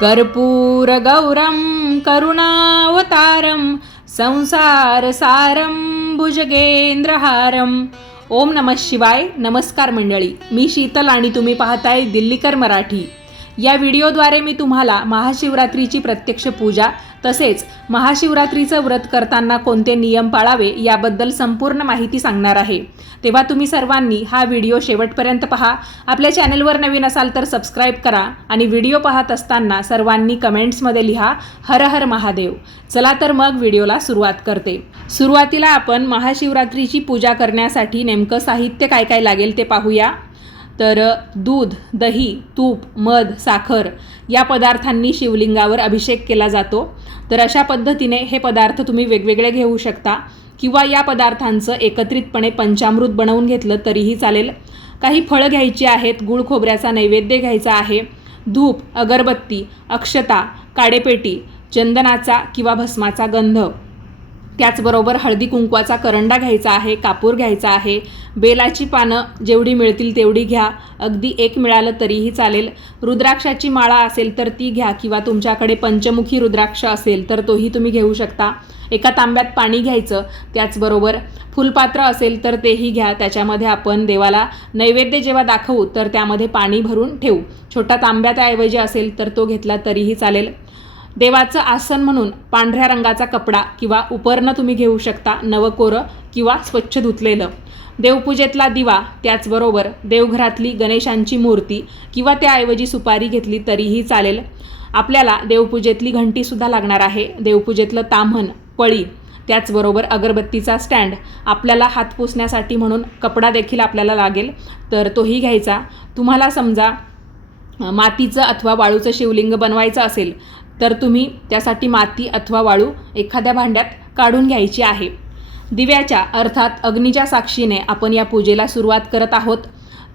कर्पूरगौरं करुणावतारं संसारसारं भुजगेंद्रहारं. ओम नमः शिवाय. नमस्कार मंडळी, मी शीतल आणि तुम्ही पाहताय दिल्लीकर मराठी. या व्हिडिओद्वारे मी तुम्हाला महाशिवरात्रीची प्रत्यक्ष पूजा तसेच महाशिवरात्रीचं व्रत करताना कोणते नियम पाळावे याबद्दल संपूर्ण माहिती सांगणार आहे. तेव्हा तुम्ही सर्वांनी हा व्हिडिओ शेवटपर्यंत पहा. आपल्या चॅनलवर नवीन असाल तर सबस्क्राईब करा आणि व्हिडिओ पाहत असताना सर्वांनी कमेंट्समध्ये लिहा हर हर महादेव. चला तर मग व्हिडिओला सुरुवात करते. सुरुवातीला आपण महाशिवरात्रीची पूजा करण्यासाठी नेमकं साहित्य काय काय लागेल ते पाहूया. तर दूध, दही, तूप, मध, साखर या पदार्थांनी शिवलिंगावर अभिषेक केला जातो. तर अशा पद्धतीने हे पदार्थ तुम्ही वेगवेगळे घेऊ शकता किंवा या पदार्थांचं एकत्रितपणे पंचामृत बनवून घेतलं तरीही चालेल. काही फळं घ्यायची आहेत, गुळ खोबऱ्याचा नैवेद्य घ्यायचा आहे, धूप, अगरबत्ती, अक्षता, काडेपेटी, चंदनाचा किंवा भस्माचा गंध, त्याचबरोबर हळदी कुंकवाचा करंडा घ्यायचा आहे, कापूर घ्यायचा आहे, बेलाची पानं जेवढी मिळतील तेवढी घ्या, अगदी एक मिळालं तरीही चालेल. रुद्राक्षाची माळा असेल तर ती घ्या किंवा तुमच्याकडे पंचमुखी रुद्राक्ष असेल तर तोही तुम्ही घेऊ शकता. एका तांब्यात पाणी घ्यायचं, त्याचबरोबर फुलपात्र असेल तर तेही घ्या. त्याच्यामध्ये आपण देवाला नैवेद्य जेव्हा दाखवू तर त्यामध्ये पाणी भरून ठेवू. छोटा तांब्याऐवजी असेल तर तो घेतला तरीही चालेल. देवाचं आसन म्हणून पांढऱ्या रंगाचा कपडा किंवा उपरणं तुम्ही घेऊ शकता, नवकोरं किंवा स्वच्छ धुतलेलं. देवपूजेतला दिवा, त्याचबरोबर देवघरातली गणेशांची मूर्ती किंवा त्याऐवजी सुपारी घेतली तरीही चालेल. आपल्याला देवपूजेतली घंटीसुद्धा लागणार आहे, देवपूजेतलं ताम्हण, पळी, त्याचबरोबर अगरबत्तीचा स्टँड, आपल्याला हात पुसण्यासाठी म्हणून कपडा देखील आपल्याला लागेल तर तोही घ्यायचा. तुम्हाला समजा मातीचं अथवा वाळूचं शिवलिंग बनवायचं असेल तर तुम्ही त्यासाठी माती अथवा वाळू एखाद्या भांड्यात काढून घ्यायची आहे. दिव्याच्या अर्थात अग्नीच्या साक्षीने आपण या पूजेला सुरुवात करत आहोत.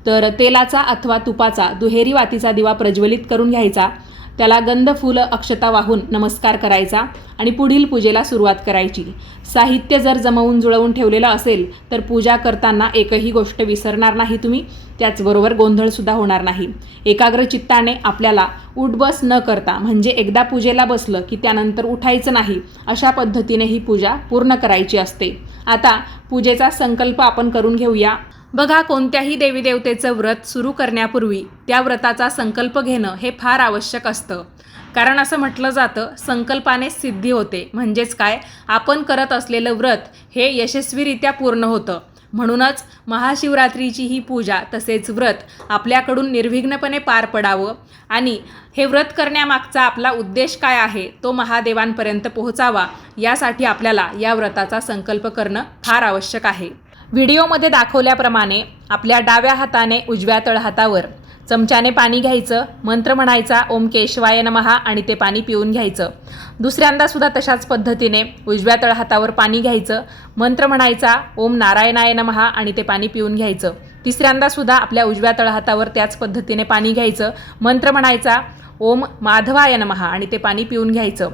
तर तेलाचा अथवा तुपाचा दुहेरी वातीचा दिवा प्रज्वलित करून घ्यायचा, त्याला गंध, फुलं, अक्षता वाहून नमस्कार करायचा आणि पुढील पूजेला सुरुवात करायची. साहित्य जर जमवून जुळवून ठेवलेलं असेल तर पूजा करताना एकही गोष्ट विसरणार नाही तुम्ही, त्याचबरोबर गोंधळसुद्धा होणार नाही. एकाग्र चित्ताने आपल्याला उठबस न करता, म्हणजे एकदा पूजेला बसलं की त्यानंतर उठायचं नाही, अशा पद्धतीने ही पूजा पूर्ण करायची असते. आता पूजेचा संकल्प आपण करून घेऊया. बघा, कोणत्याही देवी देवतेचं व्रत सुरू करण्यापूर्वी त्या व्रताचा संकल्प घेणं हे फार आवश्यक असतं. कारण असं म्हटलं जातं, संकल्पाने सिद्धी होते. म्हणजेच काय, आपण करत असलेलं व्रत हे यशस्वीरित्या पूर्ण होतं. म्हणूनच महाशिवरात्रीची ही पूजा तसेच व्रत आपल्याकडून निर्विघ्नपणे पार पडावं आणि हे व्रत करण्यामागचा आपला उद्देश काय आहे तो महादेवांपर्यंत पोहोचावा, यासाठी आपल्याला या व्रताचा संकल्प करणं फार आवश्यक आहे. व्हिडिओमध्ये दाखवल्याप्रमाणे आपल्या डाव्या हाताने उजव्या तळहातावर चमच्याने पाणी घ्यायचं, मंत्र म्हणायचा ओम केशवाय नमः आणि ते पाणी पिऊन घ्यायचं. दुसऱ्यांदासुद्धा तशाच पद्धतीने उजव्या तळहातावर पाणी घ्यायचं, मंत्र म्हणायचा ओम नारायणाय नमः आणि ते पाणी पिऊन घ्यायचं. तिसऱ्यांदासुद्धा आपल्या उजव्या तळहातावर त्याच पद्धतीने पाणी घ्यायचं, मंत्र म्हणायचा ओम माधवाय नमः आणि ते पाणी पिऊन घ्यायचं.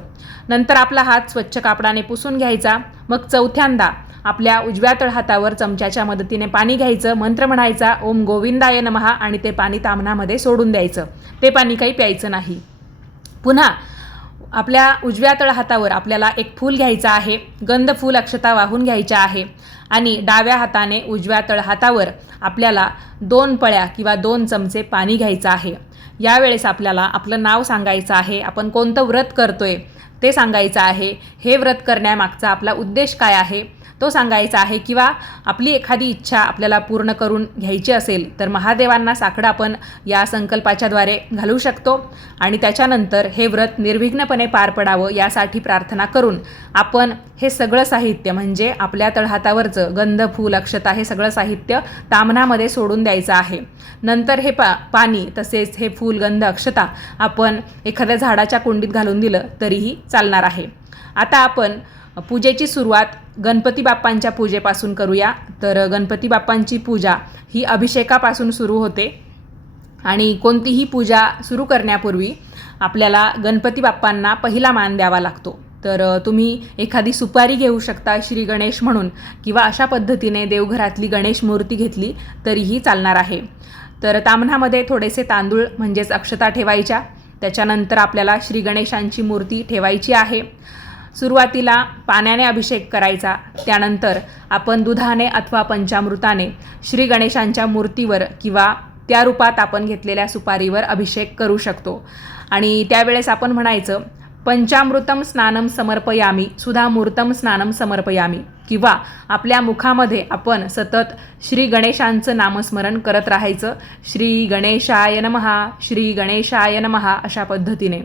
नंतर आपला हात स्वच्छ कापडाने पुसून घ्यायचा. मग चौथ्यांदा आपल्या उजव्या तळहातावर चमच्याच्या मदतीने पाणी घ्यायचं, मंत्र म्हणायचा ओम गोविंदाय नमः आणि ते पाणी ताम्हणामध्ये सोडून द्यायचं. ते पाणी काही प्यायचं नाही. पुन्हा आपल्या उजव्या तळहातावर आपल्याला एक फूल घ्यायचं आहे, गंध, फूल, अक्षता वाहून घ्यायच्या आहे आणि डाव्या हाताने उजव्या तळहातावर आपल्याला 2 पळ्या किंवा 2 चमचे पाणी घ्यायचं आहे. यावेळेस आपल्याला आपलं नाव सांगायचं आहे, आपण कोणतं व्रत करतोय ते सांगायचं आहे, हे व्रत करण्यामागचा आपला उद्देश काय आहे तो सांगायचा आहे किंवा आपली एखादी इच्छा आपल्याला पूर्ण करून घ्यायची असेल तर महादेवांना साकडं आपण या संकल्पाच्याद्वारे घालू शकतो आणि त्याच्यानंतर हे व्रत निर्विघ्नपणे पार पडावं यासाठी प्रार्थना करून आपण हे सगळं साहित्य, म्हणजे आपल्या तळहातावरचं गंध, फूल, अक्षता हे सगळं साहित्य ताम्हणामध्ये सोडून द्यायचं आहे. नंतर हे पाणी तसेच हे फूल, गंध, अक्षता आपण एखाद्या झाडाच्या कुंडीत घालून दिलं तरीही चालणार आहे. आता आपण पूजेची सुरुवात गणपती बाप्पांच्या पूजेपासून करूया. तर गणपती बाप्पांची पूजा ही अभिषेकापासून सुरू होते आणि कोणतीही पूजा सुरू करण्यापूर्वी आपल्याला गणपती बाप्पांना पहिला मान द्यावा लागतो. तर तुम्ही एखादी सुपारी घेऊ शकता श्री गणेश म्हणून किंवा अशा पद्धतीने देवघरातली गणेश मूर्ती घेतली तरीही चालणार आहे. तर ताम्हणामध्ये थोडेसे तांदूळ म्हणजेच अक्षता ठेवायच्या, त्याच्यानंतर आपल्याला श्री गणेशांची मूर्ती ठेवायची आहे. सुरुवातीला पाण्याने अभिषेक करायचा, त्यानंतर आपण दुधाने अथवा पंचामृताने श्री गणेशांच्या मूर्तीवर किंवा त्या रूपात आपण घेतलेल्या सुपारीवर अभिषेक करू शकतो. आणि त्यावेळेस आपण म्हणायचं पंचामृतम स्नानम समर्पयामी सुधामूर्तम स्नानम समर्पयामी, किंवा आपल्या मुखामध्ये आपण सतत श्री गणेशांचं नामस्मरण करत राहायचं. श्री गणेशाय नमः, श्री गणेशाय नमः अशा पद्धतीने.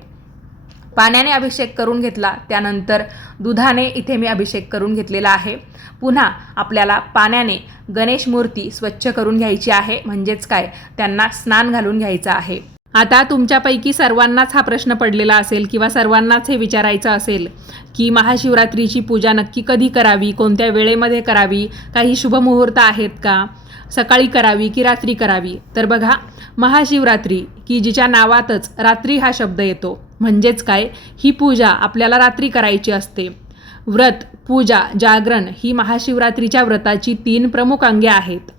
पाण्याने अभिषेक करून घेतला, त्यानंतर दुधाने इथे मी अभिषेक करून घेतलेला आहे. पुन्हा आपल्याला पाण्याने गणेश मूर्ती स्वच्छ करून घ्यायची आहे, म्हणजेच काय, त्यांना स्नान घालून घ्यायचं आहे. आता तुमच्यापैकी सर्वांनाच हा प्रश्न पडलेला असेल किंवा सर्वांनाच हे विचारायचं असेल की महाशिवरात्रीची पूजा नक्की कधी करावी, कोणत्या वेळेमध्ये करावी, काही शुभमुहूर्त आहेत का, सकाळी करावी की रात्री करावी. तर बघा, महाशिवरात्री की जिच्या नावातच रात्री हा शब्द येतो, म्हणजेच काय, ही पूजा आपल्याला रात्री करायची असते. व्रत, पूजा, जागरण ही महाशिवरात्रीच्या व्रताची 3 प्रमुख अंगे आहेत.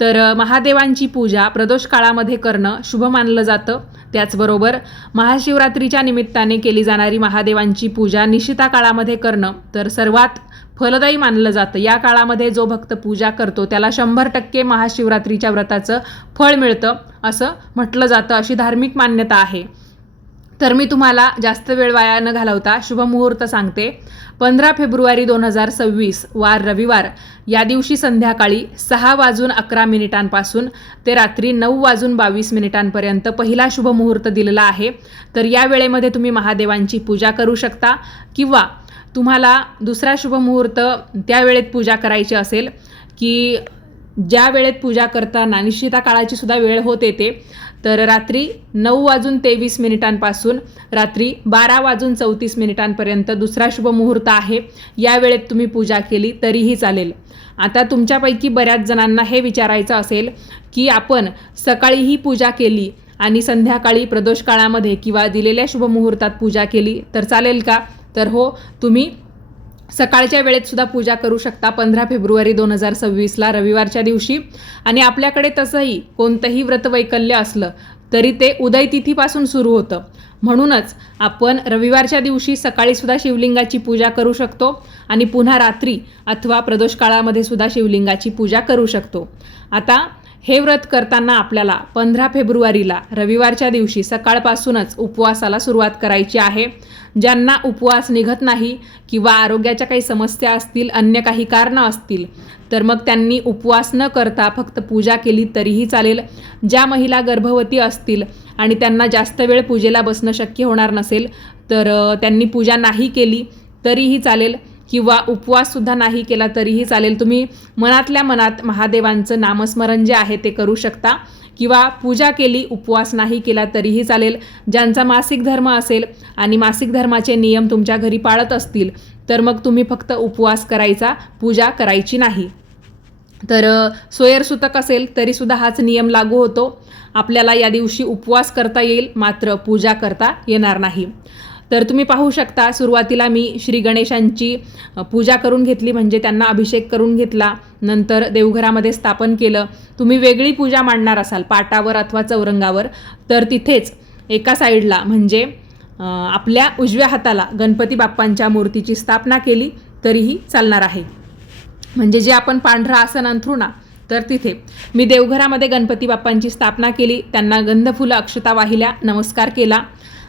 तर महादेवांची पूजा प्रदोष काळामध्ये करणं शुभ मानलं जातं. त्याचबरोबर महाशिवरात्रीच्या निमित्ताने केली जाणारी महादेवांची पूजा निशिता काळामध्ये करणं तर सर्वात फलदायी मानलं जातं. या काळामध्ये जो भक्त पूजा करतो त्याला 100% महाशिवरात्रीच्या व्रताचं फळ मिळतं असं म्हटलं जातं, अशी धार्मिक मान्यता आहे. तर मी तुम्हाला जास्त वेळ वाया न घालवता शुभमुहूर्त सांगते. 15 फेब्रुवारी 2026 वार रविवार या दिवशी संध्याकाळी 6:11 ते रात्री 9:22 पहिला शुभमुहूर्त दिलेला आहे. तर या वेळेमध्ये तुम्ही महादेवांची पूजा करू शकता, किंवा तुम्हाला दुसरा शुभमुहूर्त त्या वेळेत पूजा करायची असेल की ज्या वेळेत पूजा करताना निश्चिता काळाची सुद्धा वेळ होत येते, तर रात्री 9:23 रात्री 12:34 दुसरा शुभमुहूर्त आहे. या वेळेत तुम्ही पूजा केली तरीही चालेल. आता तुमच्यापैकी बऱ्याच जणांना हे विचारायचं असेल की आपण सकाळीही पूजा केली आणि संध्याकाळी प्रदोष काळामध्ये किंवा दिलेल्या शुभमुहूर्तात पूजा केली तर चालेल का? तर हो, तुम्ही सकाळच्या वेळेत सुद्धा पूजा करू शकता 15 फेब्रुवारी 2026 रविवारच्या दिवशी. आणि आपल्याकडे तसंही कोणतंही व्रतवैकल्य असलं तरी ते उदय तिथीपासून सुरू होतं, म्हणूनच आपण रविवारच्या दिवशी सकाळी सुद्धा शिवलिंगाची पूजा करू शकतो आणि पुन्हा रात्री अथवा प्रदोष काळामध्ये सुद्धा शिवलिंगाची पूजा करू शकतो. आता हे व्रत करताना आपल्याला 15 फेब्रुवारीला रविवारच्या दिवशी सकाळपासूनच उपवासाला सुरुवात करायची आहे. ज्यांना उपवास निघत नाही किंवा आरोग्याच्या काही समस्या असतील, अन्य काही कारणं असतील, तर मग त्यांनी उपवास न करता फक्त पूजा केली तरीही चालेल. ज्या महिला गर्भवती असतील आणि त्यांना जास्त वेळ पूजेला बसणं शक्य होणार नसेल तर त्यांनी पूजा नाही केली तरीही चालेल, किंवा उपवाससुद्धा नाही केला तरीही चालेल. तुम्ही मनातल्या मनात महादेवांचं नामस्मरण जे आहे ते करू शकता, किंवा पूजा केली, उपवास नाही केला तरीही चालेल. ज्यांचा मासिक धर्म असेल आणि मासिक धर्माचे नियम तुमच्या घरी पाळत असतील तर मग तुम्ही फक्त उपवास करायचा, पूजा करायची नाही. तर सोयरसुतक असेल तरीसुद्धा हाच नियम लागू होतो. आपल्याला या दिवशी उपवास करता येईल, मात्र पूजा करता येणार नाही. तर तुम्ही पाहू शकता, सुरुवातीला मी श्री गणेशांची पूजा करून घेतली, म्हणजे त्यांना अभिषेक करून घेतला, नंतर देवघरामध्ये स्थापन केलं. तुम्ही वेगळी पूजा मांडणार असाल पाटावर अथवा चौरंगावर तर तिथेच एका साईडला म्हणजे आपल्या उजव्या हाताला गणपती बाप्पांच्या मूर्तीची स्थापना केली तरीही चालणार आहे. म्हणजे जे आपण पांढरं आसन अंथरू ना, तर तिथे मी देवघरामध्ये गणपती बाप्पांची स्थापना केली, त्यांना गंधफुलं अक्षता वाहिल्या, नमस्कार केला.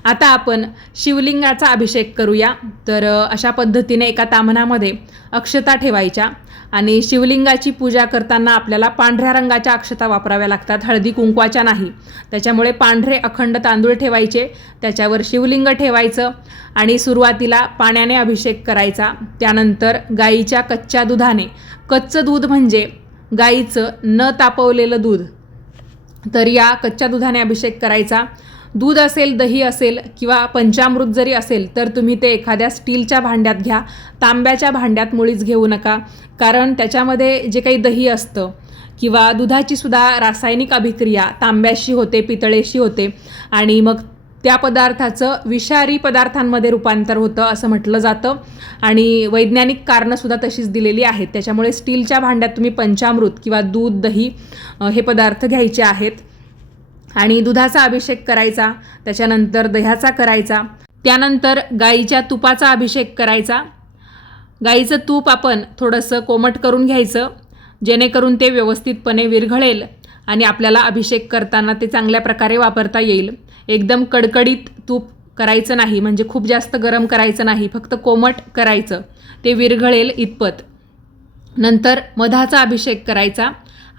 आता आपण शिवलिंगाचा अभिषेक करूया. तर अशा पद्धतीने एका ताम्हणामध्ये अक्षता ठेवायच्या आणि शिवलिंगाची पूजा करताना आपल्याला पांढऱ्या रंगाच्या अक्षता वापराव्या लागतात, हळदी कुंकवाच्या नाही. त्याच्यामुळे पांढरे अखंड तांदूळ ठेवायचे, त्याच्यावर शिवलिंग ठेवायचं आणि सुरुवातीला पाण्याने अभिषेक करायचा. त्यानंतर गाईच्या कच्च्या दुधाने, कच्चं दूध म्हणजे गाईचं न तापवलेलं दूध, तर या कच्च्या दुधाने अभिषेक करायचा. दूध असेल, दही असेल किंवा पंचामृत जरी असेल तर तुम्ही ते एखाद्या स्टीलच्या भांड्यात घ्या, तांब्याच्या भांड्यात मुळीच घेऊ नका, कारण त्याच्यामध्ये जे काही दही असतं किंवा दुधाची सुद्धा रासायनिक अभिक्रिया तांब्याशी होते, पितळेशी होते आणि मग त्या पदार्थाचं विषारी पदार्थांमध्ये रूपांतर होतं असं म्हटलं जातं आणि वैज्ञानिक कारणंसुद्धा तशीच दिलेली आहेत. त्याच्यामुळे स्टीलच्या भांड्यात तुम्ही पंचामृत किंवा दूध, दही हे पदार्थ घ्यायचे आहेत. आणि दुधाचा अभिषेक करायचा, त्याच्यानंतर दह्याचा करायचा, त्यानंतर गाईच्या तुपाचा अभिषेक करायचा. गाईचं तूप आपण थोडंसं कोमट करून घ्यायचं, जेणेकरून ते व्यवस्थितपणे विरघळेल आणि आपल्याला अभिषेक करताना ते चांगल्या प्रकारे वापरता येईल. एकदम कडकडीत तूप करायचं नाही, म्हणजे खूप जास्त गरम करायचं नाही, फक्त कोमट करायचं, ते विरघळेल इतपत. नंतर मधाचा अभिषेक करायचा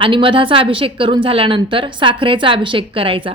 आणि मधाचा अभिषेक करून झाल्यानंतर साखरेचा अभिषेक करायचा.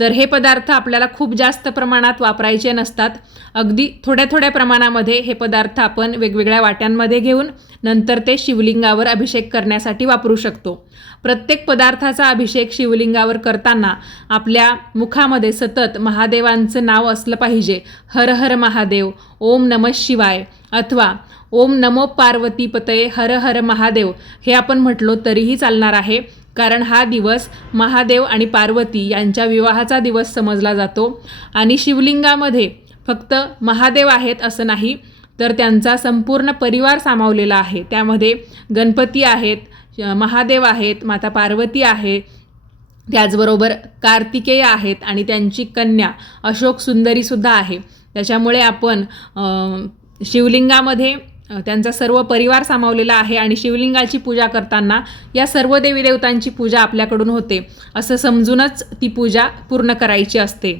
तर हे पदार्थ आपल्याला खूप जास्त प्रमाणात वापरायचे नसतात. अगदी थोड्या थोड्या प्रमाणामध्ये हे पदार्थ आपण वेगवेगळ्या वाट्यांमध्ये घेऊन नंतर ते शिवलिंगावर अभिषेक करण्यासाठी वापरू शकतो. प्रत्येक पदार्थाचा अभिषेक शिवलिंगावर करताना आपल्या मुखामध्ये सतत महादेवांचं नाव असलं पाहिजे. हर हर महादेव, ओम नमः शिवाय अथवा ओम नमो पार्वतीपतये हर हर महादेव हे आपण म्हटलो तरीही चालणार आहे, कारण हा दिवस महादेव आणि पार्वती यांच्या विवाहाचा दिवस समजला जातो. आणि शिवलिंगामध्ये फक्त महादेव आहेत असं नाही, तर त्यांचा संपूर्ण परिवार सामावलेला आहे. त्यामध्ये गणपती आहेत, महादेव आहेत, माता पार्वती आहे, त्याचबरोबर कार्तिकेय आहेत आणि त्यांची कन्या अशोक सुंदरीसुद्धा आहे. त्याच्यामुळे आपण शिवलिंगामध्ये त्यांचा सर्व परिवार सामावलेला आहे आणि शिवलिंगाची पूजा करताना या सर्व देवी देवतांची पूजा आपल्याकडून होते असं समजूनच ती पूजा पूर्ण करायची असते.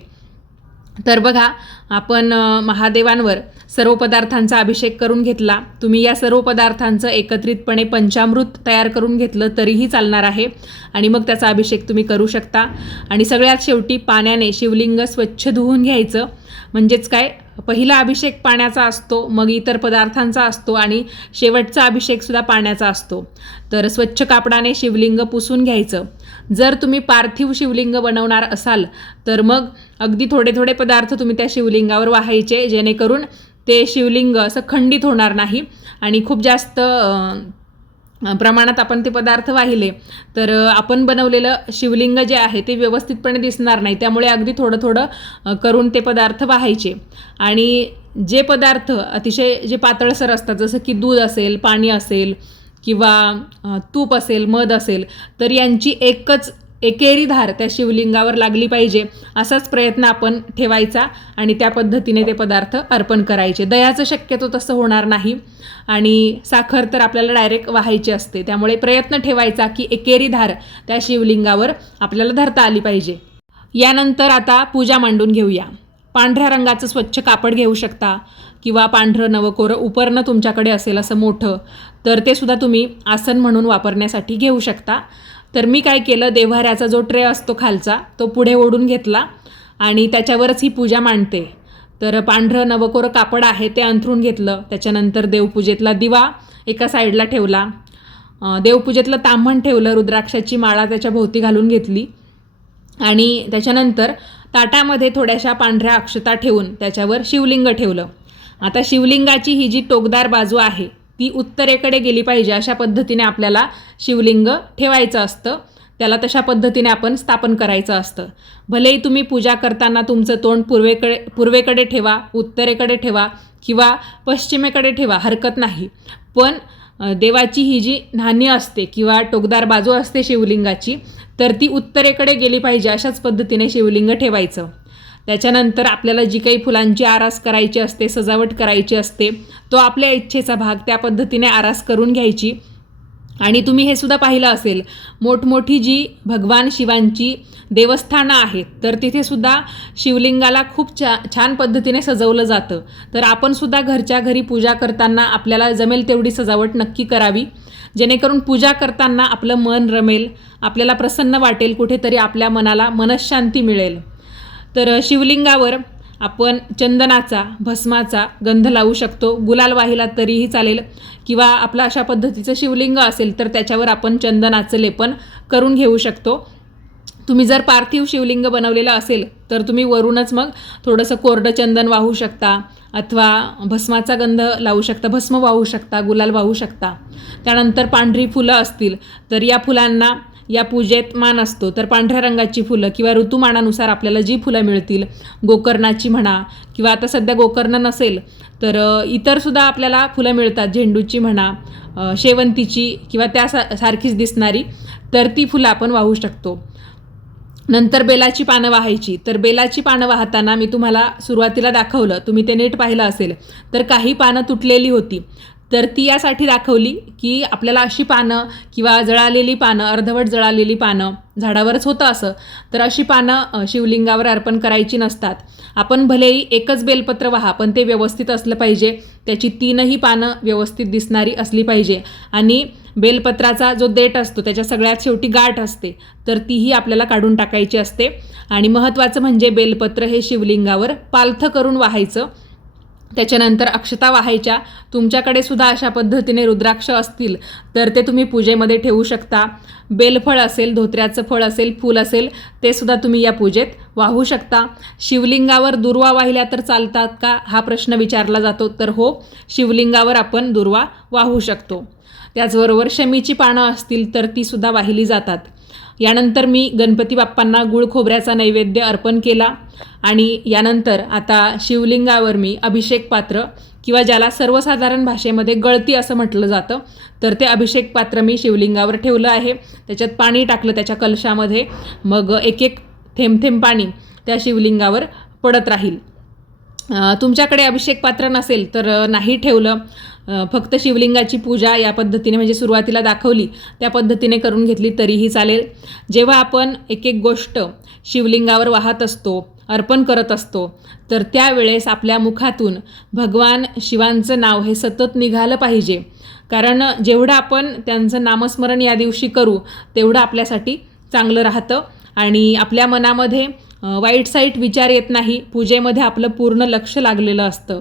तर बघा, आपण महादेवांवर सर्व पदार्थांचा अभिषेक करून घेतला. तुम्ही या सर्व पदार्थांचं एकत्रितपणे पंचामृत तयार करून घेतलं तरीही चालणार आहे आणि मग त्याचा अभिषेक तुम्ही करू शकता. आणि सगळ्यात शेवटी पाण्याने शिवलिंग स्वच्छ धुवून घ्यायचं. म्हणजेच काय, पहिला अभिषेक पाण्याचा असतो, मग इतर पदार्थांचा असतो आणि शेवटचा अभिषेकसुद्धा पाण्याचा असतो. तर स्वच्छ कापडाने शिवलिंग पुसून घ्यायचं. जर तुम्ही पार्थिव शिवलिंग बनवणार असाल तर मग अगदी थोडे थोडे पदार्थ तुम्ही त्या शिवलिंगावर वाहायचे, जेणेकरून ते शिवलिंग असं खंडित होणार नाही. आणि खूप जास्त प्रमाणात आपण ते पदार्थ वाहिले तर आपण बनवलेलं शिवलिंग जे आहे ते व्यवस्थितपणे दिसणार नाही. त्यामुळे अगदी थोडं थोडं करून ते पदार्थ वाहायचे. आणि जे पदार्थ अतिशय जे पातळसर असतात, जसं की दूध असेल, पाणी असेल किंवा तूप असेल, मध असेल, तर यांची एकेरी धार त्या शिवलिंगावर लागली पाहिजे असाच प्रयत्न आपण ठेवायचा आणि त्या पद्धतीने ते पदार्थ अर्पण करायचे. दह्याचं शक्यतो तसं होणार नाही आणि साखर तर आपल्याला डायरेक्ट वाहायची असते. त्यामुळे प्रयत्न ठेवायचा की एकेरी धार त्या शिवलिंगावर आपल्याला धरता आली पाहिजे. यानंतर आता पूजा मांडून घेऊया. पांढऱ्या रंगाचं स्वच्छ कापड घेऊ शकता किंवा पांढरं नवकोरं उपरणं तुमच्याकडे असेल असं मोठं, तर ते सुद्धा तुम्ही आसन म्हणून वापरण्यासाठी घेऊ शकता. तर मी काय केलं, देव्हाऱ्याचा जो ट्रे असतो खालचा तो पुढे ओढून घेतला आणि त्याच्यावरच ही पूजा मांडते. तर पांढरं नवकोरं कापड आहे ते अंथरून घेतलं. त्याच्यानंतर देवपूजेतला दिवा एका साईडला ठेवला, देवपूजेतलं ताम्हण ठेवलं, रुद्राक्षाची माळा त्याच्या भोवती घालून घेतली आणि त्याच्यानंतर ताटामध्ये थोड्याशा पांढऱ्या अक्षता ठेवून त्याच्यावर शिवलिंग ठेवलं. आता शिवलिंगाची ही जी टोकदार बाजू आहे ती उत्तरेकडे गेली पाहिजे अशा पद्धतीने आपल्याला शिवलिंग ठेवायचं असतं. त्याला तशा पद्धतीने आपण स्थापन करायचं असतं. भलेही तुम्ही पूजा करताना तुमचं तोंड पूर्वेकडे ठेवा, उत्तरेकडे ठेवा किंवा पश्चिमेकडे ठेवा, हरकत नाही. पण देवाची ही जी न्हाणी असते किंवा टोकदार बाजू असते शिवलिंगाची, तर ती उत्तरेकडे गेली पाहिजे अशाच पद्धतीने शिवलिंग ठेवायचं. त्याच्यानंतर आपल्याला जी काही फुलांची आरास करायची असते, सजावट करायची असते, तो आपल्या इच्छेचा भाग त्या पद्धतीने आरास करून घ्यायची. आणि तुम्ही हे सुद्धा पाहिलं असेल, मोठमोठी जी भगवान शिवांची देवस्थानं आहेत तर तिथे सुद्धा शिवलिंगाला खूप छान पद्धतीने सजवलं जातं. तर आपण सुद्धा घरच्या घरी पूजा करताना आपल्याला जमेल तेवढी सजावट नक्की करावी, जेणेकरून पूजा करताना आपलं मन रमेल, आपल्याला प्रसन्न वाटेल, कुठेतरी आपल्या मनाला मनःशांती मिळेल. तर शिवलिंगावर आपण चंदनाचा, भस्माचा गंध लावू शकतो. गुलाल वाहिला तरीही चालेल किंवा आपलं अशा पद्धतीचं शिवलिंग असेल तर त्याच्यावर आपण चंदनाचं लेपन करून घेऊ शकतो. तुम्ही जर पार्थिव शिवलिंग बनवलेलं असेल तर तुम्ही वरूनच मग थोडंसं कोरडं चंदन वाहू शकता अथवा भस्माचा गंध लावू शकता, भस्म वाहू शकता, गुलाल वाहू शकता. त्यानंतर पांढरी फुलं असतील तर या फुलांना या पूजेत मान असतो. तर पांढऱ्या रंगाची फुलं किंवा ऋतुमानानुसार आपल्याला जी फुलं मिळतील, गोकर्णाची म्हणा किंवा आता सध्या गोकर्ण नसेल तर इतरसुद्धा आपल्याला फुलं मिळतात, झेंडूची म्हणा, शेवंतीची किंवा त्या सारखीच दिसणारी, तर ती फुलं आपण वाहू शकतो. नंतर बेलाची पानं वाहायची. तर बेलाची पानं वाहताना मी तुम्हाला सुरुवातीला दाखवलं, तुम्ही ते नीट पाहिलं असेल, तर काही पानं तुटलेली होती. तर ती यासाठी दाखवली की आपल्याला अशी पानं किंवा जळालेली पानं, अर्धवट जळालेली पानं, झाडावरच होतं असं, तर अशी पानं शिवलिंगावर अर्पण करायची नसतात. आपण भलेही एकच बेलपत्र वाहा, पण ते व्यवस्थित असलं पाहिजे. त्याची 3ही पानं व्यवस्थित दिसणारी असली पाहिजे. आणि बेलपत्राचा जो देठ असतो त्याच्या सगळ्यात शेवटी गाठ असते, तर तीही आपल्याला काढून टाकायची असते. आणि महत्त्वाचं म्हणजे बेलपत्र हे शिवलिंगावर पालथं करून वाहायचं. त्याच्यानंतर अक्षता वाहायच्या. तुमच्याकडे सुद्धा अशा पद्धतीने रुद्राक्ष असतील तर ते तुम्ही पूजेमध्ये ठेवू शकता. बेलफळ असेल, धोत्र्याचं फळ असेल, फूल असेल, ते सुद्धा तुम्ही या पूजेत वाहू शकता. शिवलिंगावर दुर्वा वाहिल्या तर चालतात का, हा प्रश्न विचारला जातो. तर हो, शिवलिंगावर आपण दुर्वा वाहू शकतो. त्याचबरोबर शमीची पानं असतील तर ती सुद्धा वाहिली जातात. यानंतर मी गणपती बाप्पांना गुळ खोबऱ्याचा नैवेद्य अर्पण केला. आणि यानंतर आता शिवलिंगावर मी अभिषेक पात्र किंवा ज्याला सर्वसाधारण भाषेमध्ये गळती असं म्हटलं जातं, तर ते अभिषेक पात्र मी शिवलिंगावर ठेवलं आहे. त्याच्यात पाणी टाकलं त्याच्या कलशामध्ये. मग एक एक थेंब थेंब पाणी त्या शिवलिंगावर पडत राहील. तुमच्याकडे अभिषेक पात्र नसेल तर नाही ठेवलं, फक्त शिवलिंगाची पूजा या पद्धतीने म्हणजे सुरुवातीला दाखवली त्या पद्धतीने करून घेतली तरीही चालेल. जेव्हा आपण एक एक गोष्ट शिवलिंगावर वाहत असतो, अर्पण करत असतो, तर त्यावेळेस आपल्या मुखातून भगवान शिवांचं नाव हे सतत निघालं पाहिजे. कारण जेवढं आपण त्यांचं नामस्मरण या दिवशी करू तेवढं आपल्यासाठी चांगलं राहतं आणि आपल्या मनामध्ये वाईट साईट विचार येत नाही. पूजेमध्ये आपलं पूर्ण लक्ष लागलेलं असतं.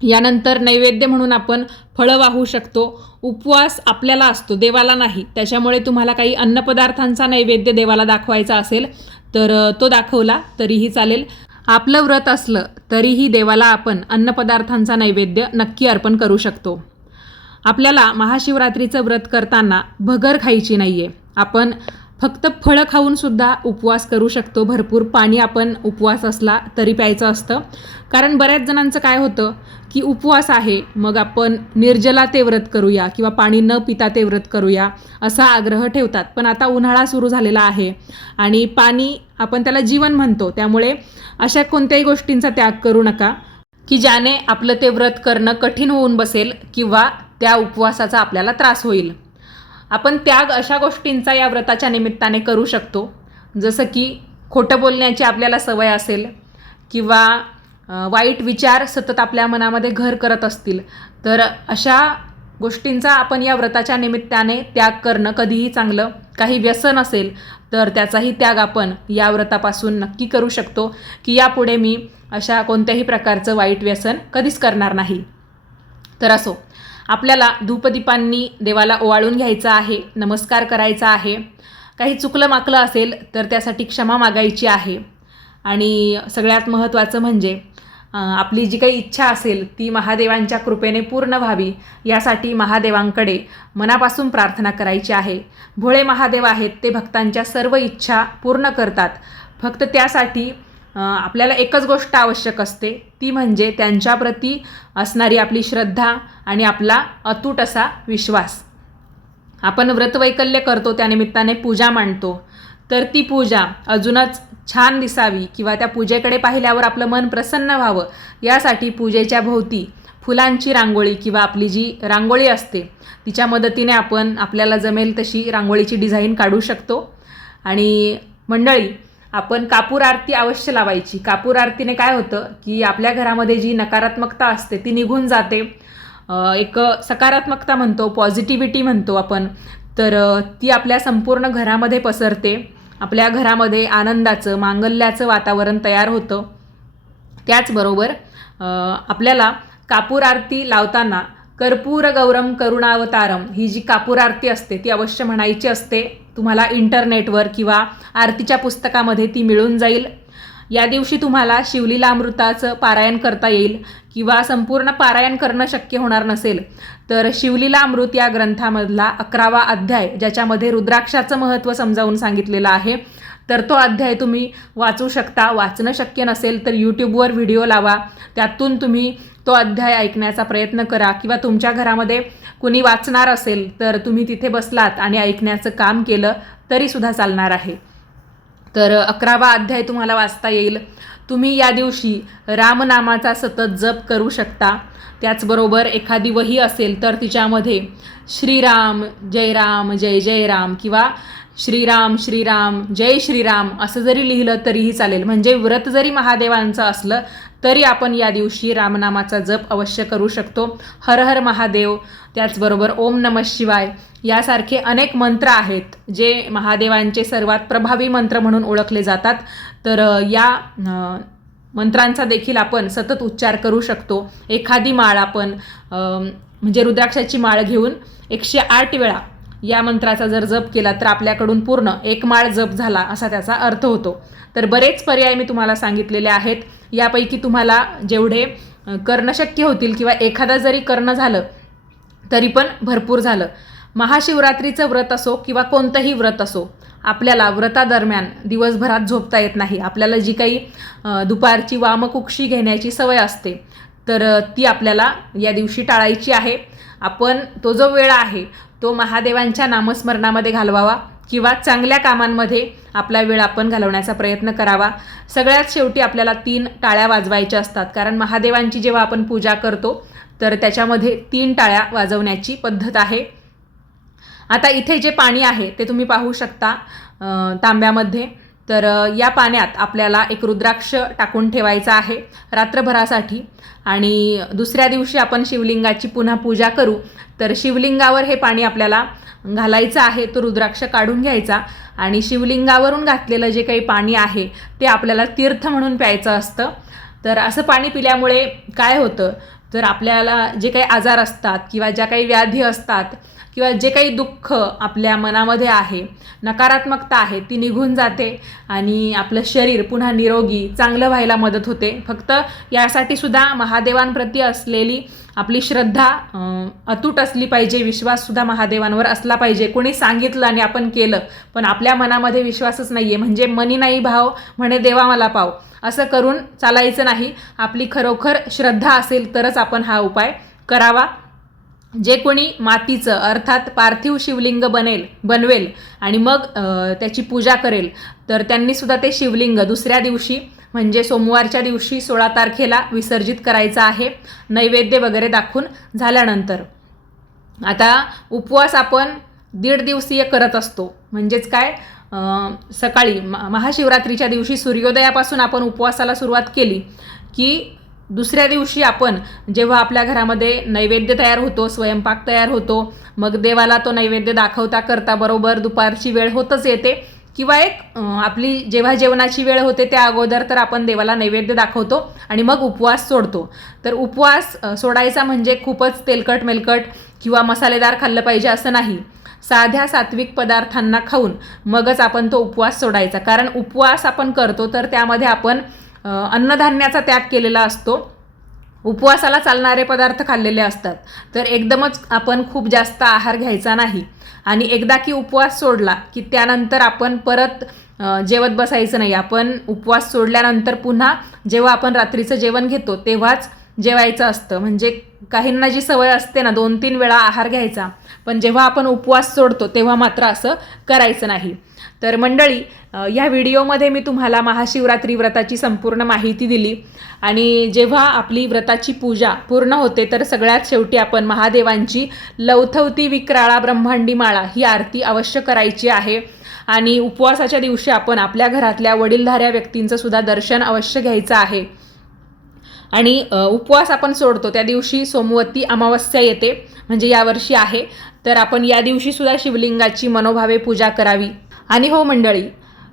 यानंतर नैवेद्य म्हणून आपण फळं वाहू शकतो. उपवास आपल्याला असतो, देवाला नाही. त्याच्यामुळे तुम्हाला काही अन्नपदार्थांचा नैवेद्य देवाला दाखवायचा असेल तर तो दाखवला तरीही चालेल. आपलं व्रत असलं तरीही देवाला आपण अन्नपदार्थांचा नैवेद्य नक्की अर्पण करू शकतो. आपल्याला महाशिवरात्रीचं व्रत करताना भगर खायची नाही आहे. आपण फक्त फळं खाऊनसुद्धा उपवास करू शकतो. भरपूर पाणी आपण उपवास असला तरी प्यायचं असतं. कारण बऱ्याच जणांचं काय होतं की उपवास आहे, मग आपण निर्जला ते व्रत करूया किंवा पाणी न पिता ते व्रत करूया असा आग्रह ठेवतात. पण आता उन्हाळा सुरू झालेला आहे आणि पाणी आपण त्याला जीवन म्हणतो. त्यामुळे अशा कोणत्याही गोष्टींचा त्याग करू नका की ज्याने आपलं ते व्रत करणं कठीण होऊन बसेल किंवा त्या उपवासाचा आपल्याला त्रास होईल. आपण त्याग अशा गोष्टींचा या व्रताच्या निमित्ताने करू शकतो, जसं की खोटं बोलण्याची आपल्याला सवय असेल किंवा वाईट विचार सतत आपल्या मनामध्ये घर करत असतील, तर अशा गोष्टींचा आपण या व्रताच्या निमित्ताने त्याग करणं कधीही चांगलं. काही व्यसन असेल तर त्याचाही त्याग आपण या व्रतापासून नक्की करू शकतो की यापुढे मी अशा कोणत्याही प्रकारचं वाईट व्यसन कधीच करणार नाही. तर असो, आपल्याला धूपदीपांनी देवाला ओवाळून घ्यायचं आहे, नमस्कार करायचा आहे. काही चुकलं माकलं असेल तर त्यासाठी क्षमा मागायची आहे. आणि सगळ्यात महत्त्वाचं म्हणजे आपली जी काही इच्छा असेल ती महादेवांच्या कृपेने पूर्ण व्हावी यासाठी महादेवांकडे मनापासून प्रार्थना करायची आहे. भोळे महादेव आहेत, ते भक्तांच्या सर्व इच्छा पूर्ण करतात. फक्त त्यासाठी आपल्याला एकच गोष्ट आवश्यक असते, ती म्हणजे त्यांच्याप्रती असणारी आपली श्रद्धा आणि आपला अतूट असा विश्वास. आपण व्रतवैकल्य करतो, त्यानिमित्ताने पूजा मांडतो, तर ती पूजा अजूनच छान दिसावी किंवा त्या पूजेकडे पाहिल्यावर आपलं मन प्रसन्न व्हावं यासाठी पूजेच्या भोवती फुलांची रांगोळी किंवा आपली जी रांगोळी असते तिच्या मदतीने आपण आपल्याला जमेल तशी रांगोळीची डिझाईन काढू शकतो. आणि मंडळी, आपण कापूर आरती अवश्य लावायची. कापूर आरतीने काय होतं की आपल्या घरामध्ये जी नकारात्मकता असते ती निघून जाते. एक सकारात्मकता म्हणतो, पॉझिटिव्हिटी म्हणतो आपण, तर ती आपल्या संपूर्ण घरामध्ये पसरते. आपल्या घरामध्ये आनंदाचं, मांगल्याचं वातावरण तयार होतं. त्याचबरोबर आपल्याला कापूर आरती लावताना कर्पूर गौरम करुणावतारम ही जी कापूर आरती असते ती अवश्य म्हणायची असते. तुम्हाला इंटरनेटवर किंवा आरतीच्या पुस्तकामध्ये ती मिळून जाईल. या दिवशी तुम्हाला शिवलीलामृताचं पारायण करता येईल किंवा संपूर्ण पारायण करणं शक्य होणार नसेल तर शिवलीलामृत या ग्रंथामधला 11वा अध्याय, ज्याच्यामध्ये रुद्राक्षाचं महत्त्व समजावून सांगितलेलं आहे, तर तो अध्याय तुम्ही वाचू शकता. वाचणं शक्य नसेल तर यूट्यूबवर व्हिडिओ लावा, त्यातून तुम्ही तो अध्याय ऐकण्याचा प्रयत्न करा. किंवा तुमच्या घरामध्ये कुणी वाचणार असेल तर तुम्ही तिथे बसलात आणि ऐकण्याचं काम केलं तरीसुद्धा चालणार आहे. तर 11वा अध्याय तुम्हाला वाचता येईल. तुम्ही या दिवशी रामनामाचा सतत जप करू शकता. त्याचबरोबर एखादी वही असेल तर तिच्यामध्ये श्रीराम जय जय राम किंवा श्रीराम श्रीराम जय श्रीराम असं जरी लिहिलं तरीही चालेल. म्हणजे व्रत जरी महादेवांचं असलं तरी आपण या दिवशी रामनामाचा जप अवश्य करू शकतो. हर हर महादेव, त्याचबरोबर ओम नमः शिवाय यासारखे अनेक मंत्र आहेत जे महादेवांचे सर्वात प्रभावी मंत्र म्हणून ओळखले जातात. तर या मंत्रांचा देखील आपण सतत उच्चार करू शकतो. एखादी माळ आपण म्हणजे रुद्राक्षाची माळ घेऊन 108 वेळा या मंत्राचा जर जप केला तर आपल्याकडून पूर्ण एक माळ जप झाला असा त्याचा अर्थ होतो. तर बरेच पर्याय मी तुम्हाला सांगितलेले आहेत. यापैकी तुम्हाला जेवढे करणं शक्य होतील किंवा एखादा जरी करणं झालं तरी पण भरपूर झालं. महाशिवरात्रीचं व्रत असो किंवा कोणतंही व्रत असो, आपल्याला व्रतादरम्यान दिवसभरात झोपता येत नाही. आपल्याला जी काही दुपारची वामकुक्षी घेण्याची सवय असते तर ती आपल्याला या दिवशी टाळायची आहे. आपण तो जो वेळ आहे तो महादेवांच्या नामस्मरणामध्ये घालवावा किंवा चांगल्या कामांमध्ये आपला वेळ आपण घालवण्याचा प्रयत्न करावा. सगळ्यात शेवटी आपल्याला 3 टाळ्या वाजवायच्या असतात, कारण महादेवांची जेव्हा आपण पूजा करतो तर त्याच्यामध्ये 3 टाळ्या वाजवण्याची पद्धत आहे. आता इथे जे पाणी आहे ते तुम्ही पाहू शकता तांब्यामध्ये. तर या पाण्यात आपल्याला एक रुद्राक्ष टाकून ठेवायचा आहे रात्रभरासाठी आणि दुसऱ्या दिवशी आपण शिवलिंगाची पुन्हा पूजा करू. तर शिवलिंगावर हे पाणी आपल्याला घालायचं आहे. तो रुद्राक्ष काढून घ्यायचा आणि शिवलिंगावरून घातलेलं जे काही पाणी आहे ते आपल्याला तीर्थ म्हणून प्यायचं असतं. तर असं पाणी पिल्यामुळे काय होतं तर आपल्याला जे काही आजार असतात किंवा ज्या काही व्याधी असतात किंवा जे काही दुःख आपल्या मनामध्ये आहे, नकारात्मकता आहे, ती निघून जाते आणि आपलं शरीर पुन्हा निरोगी चांगलं व्हायला मदत होते. फक्त यासाठी सुद्धा महादेवांप्रती असलेली आपली श्रद्धा अतूट असली पाहिजे. विश्वाससुद्धा महादेवांवर असला पाहिजे. कोणी सांगितलं आणि आपण केलं पण आपल्या मनामध्ये विश्वासच नाही आहे, म्हणजे मनी नाही भाव म्हणे देवा मला पाव, असं करून चालायचं नाही. आपली खरोखर श्रद्धा असेल तरच आपण हा उपाय करावा. जे कोणी मातीचं अर्थात पार्थिव शिवलिंग बनवेल आणि मग त्याची पूजा करेल तर त्यांनीसुद्धा ते शिवलिंग दुसऱ्या दिवशी म्हणजे सोमवारच्या दिवशी 16 तारखेला विसर्जित करायचं आहे, नैवेद्य वगैरे दाखवून झाल्यानंतर. आता उपवास आपण 1.5 दिवसीय करत असतो. म्हणजेच काय, सकाळी महाशिवरात्रीच्या दिवशी सूर्योदयापासून आपण उपवासाला सुरुवात केली की दुसऱ्या दिवशी आपण जेव्हा आपल्या घरामध्ये नैवेद्य तयार होतो, स्वयंपाक तयार होतो, मग देवाला तो नैवेद्य दाखवता करता बरोबर दुपारची वेळ होतच येते किंवा एक आपली जेव्हा जेवणाची वेळ होते त्या अगोदर तर आपण देवाला नैवेद्य दाखवतो आणि मग उपवास सोडतो. तर उपवास सोडायचा म्हणजे खूपच तेलकट मेलकट किंवा मसालेदार खाल्लं पाहिजे असं नाही. साध्या सात्विक पदार्थांना खाऊन मगच आपण तो उपवास सोडायचा. कारण उपवास आपण करतो तर त्यामध्ये आपण अन्नधान्याचा त्याग केलेला असतो. उपवासाला चालणारे पदार्थ खाल्लेले असतात. तर एकदमच आपण खूप जास्त आहार घ्यायचा नाही आणि एकदा की उपवास सोडला की त्यानंतर आपण परत जेवत बसायचं नाही. आपण उपवास सोडल्यानंतर पुन्हा जेव्हा आपण रात्रीचं जेवण घेतो तेव्हाच जेवायचं असतं. म्हणजे काहींना जी सवय असते ना 2-3 वेळा आहार घ्यायचा, पण जेव्हा आपण उपवास सोडतो तेव्हा मात्र असं करायचं नाही. तर मंडळी, या व्हिडिओमध्ये मी तुम्हाला महाशिवरात्री व्रताची संपूर्ण माहिती दिली आणि जेव्हा आपली व्रताची पूजा पूर्ण होते तर सगळ्यात शेवटी आपण महादेवांची लवथवती विक्राळा ब्रह्मांडी माळा ही आरती अवश्य करायची आहे. आणि उपवासाच्या दिवशी आपण आपल्या घरातल्या वडीलधाऱ्या व्यक्तींचं सुद्धा दर्शन अवश्य घ्यायचं आहे. आणि उपवास आपण सोडतो त्या दिवशी सोमवती अमावस्या येते, म्हणजे यावर्षी आहे. तर आपण या दिवशी सुद्धा शिवलिंगाची मनोभावे पूजा करावी. आणि हो मंडळी,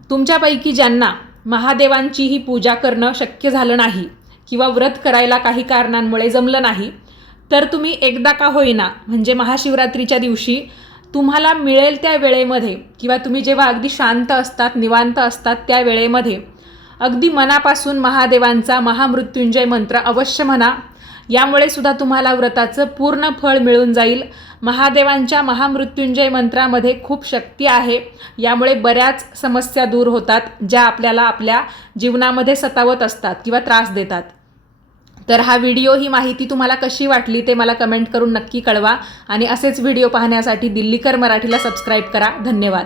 तुमच्यापैकी ज्यांना महादेवांची ही पूजा करणं शक्य झालं नाही किंवा व्रत करायला काही कारणांमुळे जमलं नाही तर तुम्ही एकदा का होईना म्हणजे महाशिवरात्रीच्या दिवशी तुम्हाला मिळेल त्या वेळेमध्ये किंवा तुम्ही जेव्हा अगदी शांत असतात, निवांत असतात त्या वेळेमध्ये अगदी मनापासून महादेवांचा महामृत्युंजय मंत्र अवश्य म्हणा. यामुळे सुद्धा तुम्हाला व्रताचं पूर्ण फळ मिळून जाईल. महादेवांच्या महामृत्युंजय मंत्रामध्ये खूप शक्ती आहे. यामुळे बऱ्याच समस्या दूर होतात ज्या आपल्याला आपल्या जीवनामध्ये सतावत असतात किंवा त्रास देतात. तर हा व्हिडिओ, ही माहिती तुम्हाला कशी वाटली ते मला कमेंट करून नक्की कळवा आणि असेच व्हिडिओ पाहण्यासाठी दिल्लीकर मराठीला सबस्क्राईब करा. धन्यवाद.